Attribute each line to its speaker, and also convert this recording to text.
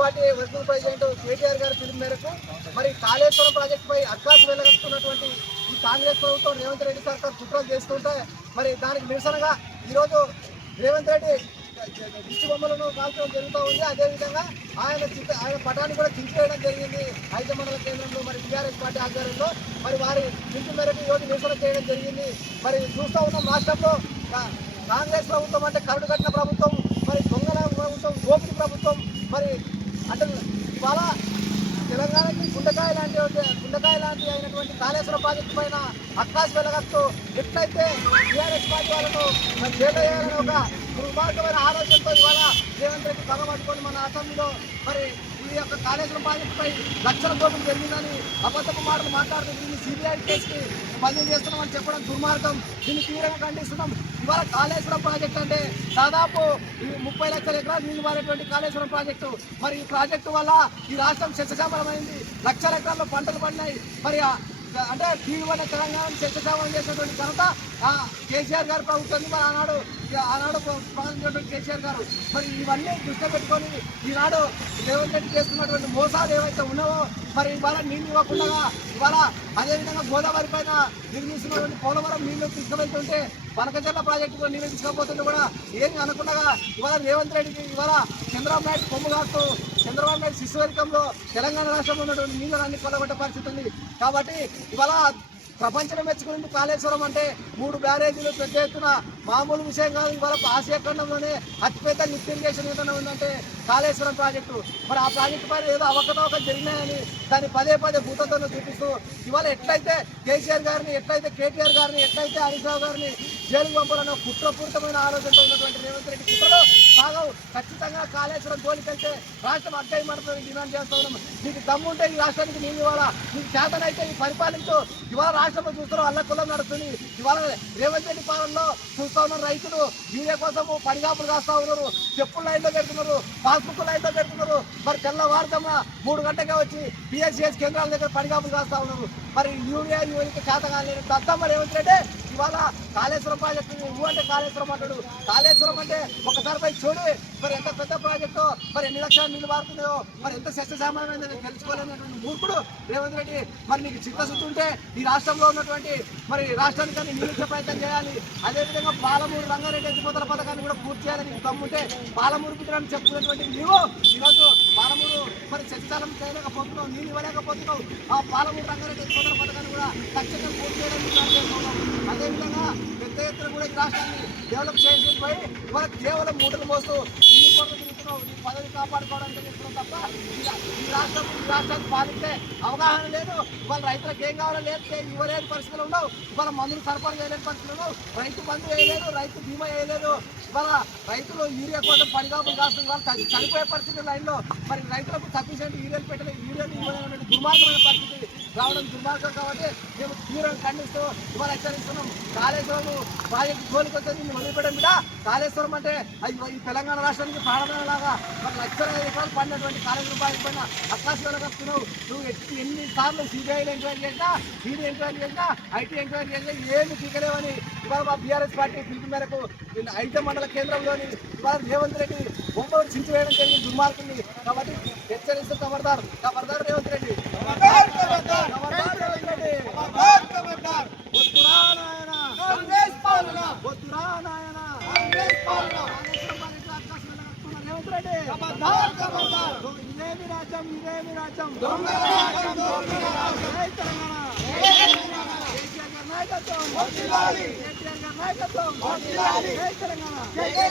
Speaker 1: Party working president KTR గారి పిలుపు మేరకు మరి కాళేశ్వరం ప్రాజెక్టుపై పై అక్కాసు ఈ కాంగ్రెస్ ప్రభుత్వం రేవంత్ రెడ్డి సర్కార్ కుట్రలు చేస్తుంటే మరి దానికి నిరసనగా ఈరోజు రేవంత్ రెడ్డి దిష్టి బొమ్మలను కాల్చడం జరుగుతూ ఉంది. అదేవిధంగా ఆయన ఆయన పటాన్ని కూడా చించేయడం జరిగింది ఐదు మండల కేంద్రంలో మరి టీఆర్ఎస్ పార్టీ ఆధ్వర్యంలో. మరి వారి పిలుపు మేరకు ఈరోజు నిరసన చేయడం జరిగింది. మరి చూస్తూ ఉన్నాం రాష్ట్రంలో కాంగ్రెస్ ప్రభుత్వం అంటే కరుడు కట్టిన ప్రభుత్వం మరి దొంగల ప్రభుత్వం గోపిడి ప్రభుత్వం మరి అంటే ఇవాళ తెలంగాణకి గుండకాయ లాంటి గుండకాయ లాంటి అయినటువంటి కాళేశ్వర ప్రాజెక్టు పైన అక్కాశ్ వెలగస్తూ ఎట్లయితే టీఆర్ఎస్ పార్టీ వాళ్ళను చేయాలని ఒక దుర్మార్గమైన ఆలోచనతో ఇవాళ రేవంత్ రెడ్డి పగబట్టుకొని మన అసెంబ్లీలో మరి కాళేశ్వరం ప్రాజెక్టుపై లక్షల కోట్లు జరిగిందని అబద్ధపు మాటలు మాట్లాడుతూ దీన్ని సిబిఐ కేసుకి బదిలీ చేస్తున్నామని చెప్పడం దుర్మార్గం. దీన్ని తీవ్రంగా ఖండిస్తున్నాం. ఇవాళ కాళేశ్వరం ప్రాజెక్ట్ అంటే దాదాపు ముప్పై లక్షల ఎకరాలు నీళ్ళు మారేటువంటి కాళేశ్వరం ప్రాజెక్టు. మరి ఈ ప్రాజెక్టు వల్ల ఈ రాష్ట్రం శస్యశామలమైంది. లక్షల ఎకరాల్లో పంటలు పడినాయి. మరి అంటే దీని తెలంగాణ శస్యశామలం చేసినటువంటి ఘనత కేసీఆర్ గారు ప్రభుత్వం మరి ఆనాడు ఆనాడు పాలించినటువంటి కేసీఆర్ గారు. మరి ఇవన్నీ దృష్టిలో పెట్టుకొని ఈనాడు రేవంత్ రెడ్డి చేస్తున్నటువంటి మోసాలు ఏవైతే ఉన్నావో మరి ఇవాళ నీళ్ళు ఇవ్వకుండా ఇవాళ అదేవిధంగా గోదావరి పైన నిర్మిస్తున్నటువంటి పోలవరం నీళ్ళు తీసుకువెళ్తుంటే పనకచర్ల ప్రాజెక్టు నీళ్ళు తీసుకుపోతుంటే కూడా ఏమి అనకుండా ఇవాళ రేవంత్ రెడ్డికి ఇవాళ చంద్రబాబు నాయుడు కొమ్ము కాస్తూ చంద్రబాబు నాయుడు శిశువర్గంలో తెలంగాణ రాష్ట్రంలో ఉన్నటువంటి నీళ్ళని కొలగొట్టే పరిస్థితి ఉంది. కాబట్టి ఇవాళ ప్రపంచం మెచ్చుకునేందుకు కాళేశ్వరం అంటే మూడు బ్యారేజీలు పెద్ద ఎత్తున మామూలు విషయం కాదు. ఇవాళ ఆసియా ఖండంలోనే అతిపెద్ద లిఫ్ట్ ఇరిగేషన్ ఏదైనా ఉందంటే కాళేశ్వరం ప్రాజెక్టు. మరి ఆ ప్రాజెక్టు పైన ఏదో అవకతవక జరిగినాయని దాన్ని పదే పదే భూతతో చూపిస్తూ ఇవాళ ఎట్లయితే కేసీఆర్ గారిని ఎట్లయితే కేటీఆర్ గారిని ఎట్లయితే హరీష్ గారిని జైలుకు పంపాలన్న కుట్రపూరితమైన ఆలోచనతో ఉన్నటువంటి రేవంత్ రెడ్డి కుట్ర ఖచ్చితంగా కాళేశ్వరం జోలికెళ్తే రాష్ట్రం అక్కయ్య డిమాండ్ చేస్తూ ఉన్నాం. మీకు దమ్ముంటే ఈ రాష్ట్రానికి నీళ్ళు ఇవ్వాలా మీకు చేతనైతే ఈ పరిపాలించు. ఇవాళ రాష్ట్రంలో చూస్తున్నాం అల్ల కులం నడుస్తుంది. ఇవాళ రేవంత్ రెడ్డి పాలనలో చూస్తా ఉన్న రైతులు యూరియా కోసము పడిగాపులు కాస్తా ఉన్నారు. చెప్పులు లైన్లో పెడుతున్నారు పాస్బుక్ లైన్లో పెడుతున్నారు. మరి తెల్లవారుజామున మూడు గంటగా వచ్చి పిఎస్సిఎస్ కేంద్రాల దగ్గర పడిగాపులు కాస్తా ఉన్నారు. మరి యూరియా యూరియా చేత కాలేదు దత్తమ్మ రేవంత్ రెడ్డి ఇవాళ కాళేశ్వరం ప్రాజెక్టు నువ్వు అంటే కాళేశ్వరం అంటాడు. కాళేశ్వరం అంటే ఒకసారి పోయి చూడు మరి ఎంత పెద్ద ప్రాజెక్టు మరి ఎన్ని లక్షలు నీళ్ళు పారుతుందో మరి ఎంత సస్యశామమైందని తెలుసుకోలేనటువంటి మూర్ఖుడు రేవంత్ రెడ్డి. మరి నీకు చిత్తశుద్ధి ఉంటే ఈ రాష్ట్రంలో ఉన్నటువంటి మరి రాష్ట్రానికి కానీ నిలిచే ప్రయత్నం చేయాలి. అదేవిధంగా పాలమూరు రంగారెడ్డి ఎత్తిపోతల పథకాన్ని కూడా పూర్తి చేయాలని నీకు దమ్ముంటే పాలమూరు పుట్టడానికి చెప్తున్నటువంటి నీవు ఈరోజు పాలమూరు మరి సస్యశాలం చేయలేకపోతున్నావు నీళ్ళు ఇవ్వలేకపోతున్నావు. ఆ పాలమూరు రంగారెడ్డి ఎత్తిపోతల పథకాన్ని కూడా ఖచ్చితంగా పూర్తి చేయడానికి ప్లాన్ చేస్తున్నావు అదేవిధంగా పెద్ద ఎత్తున కూడా ఈ రాష్ట్రాన్ని డెవలప్ చేసి పోయి ఇవాళ కేవలం మూటలు మోస్తూ ఈ కోట్లు తిరుగుతున్నావు నీ పదవి కాపాడుకోవడానికి తిరుగుతున్నావు తప్ప ఈ- రాష్ట్రం ఈ రాష్ట్రాన్ని పాలిస్తే అవగాహన లేదు వాళ్ళ రైతులకు ఏం కావాలో లేదు ఇవ్వలేని పరిస్థితులు ఉండవు ఇవాళ మందులు సరఫరా చేయలేని పరిస్థితులు ఉండవు రైతు మందు వేయలేదు రైతు బీమా వేయలేదు ఇవాళ రైతులు యూరియా కోసం పడిగాపులు కాస్తుంది వాళ్ళు చనిపోయే పరిస్థితి లైన్లో మరి రైతులకు సఫిషియెంట్ యూరియాలు పెట్టలేదు యూరియాలు ఇవ్వలేని దుర్మార్గమైన పరిస్థితి రావడం దుర్మార్గం కాబట్టి మేము తీవ్రంగా ఖండిస్తూ ఇవాళ హెచ్చరిస్తున్నాం. కాళేశ్వరం ప్రాజెక్టు జోలికి వచ్చేది దీన్ని వదిలిపెట్టడం మీద. కాళేశ్వరం అంటే ఈ తెలంగాణ రాష్ట్రానికి ప్రాణమైనలాగా మన లక్షల ఎకరాలు పడినటువంటి కాళేశ్వరం ప్రాజెక్టు పైన అక్కాసి వస్తున్నావు నువ్వు ఎన్ని సార్లు సిబిఐలు ఎంక్వైరీ చేసినా ఈడీ ఎంక్వైరీ చేసినా ఐటీ ఎంక్వైరీ చేసినా ఏమి తీగలేవని ఇవాళ మా బీఆర్ఎస్ పార్టీ పిలుపు మేరకు నిన్న ఐదు మండల కేంద్రంలోని ఇవాళ రేవంత్ రెడ్డి బొమ్మలు చించి వేయడం జరిగింది దుర్మార్గుని కాబట్టి హెచ్చరిస్తూ ఖబర్దార్ ఖబర్దార్ రేవంత్ రెడ్డి. కాళేశ్వరం ప్రాజెక్టు ఆకాశం వెలగక్కున్న రేవంత్ రెడ్డి ఇదేమి రాజ్యం ఇదేమి రాజ్యం జై తెలంగాణ నాయకత్వం నాయకత్వం జై తెలంగాణ.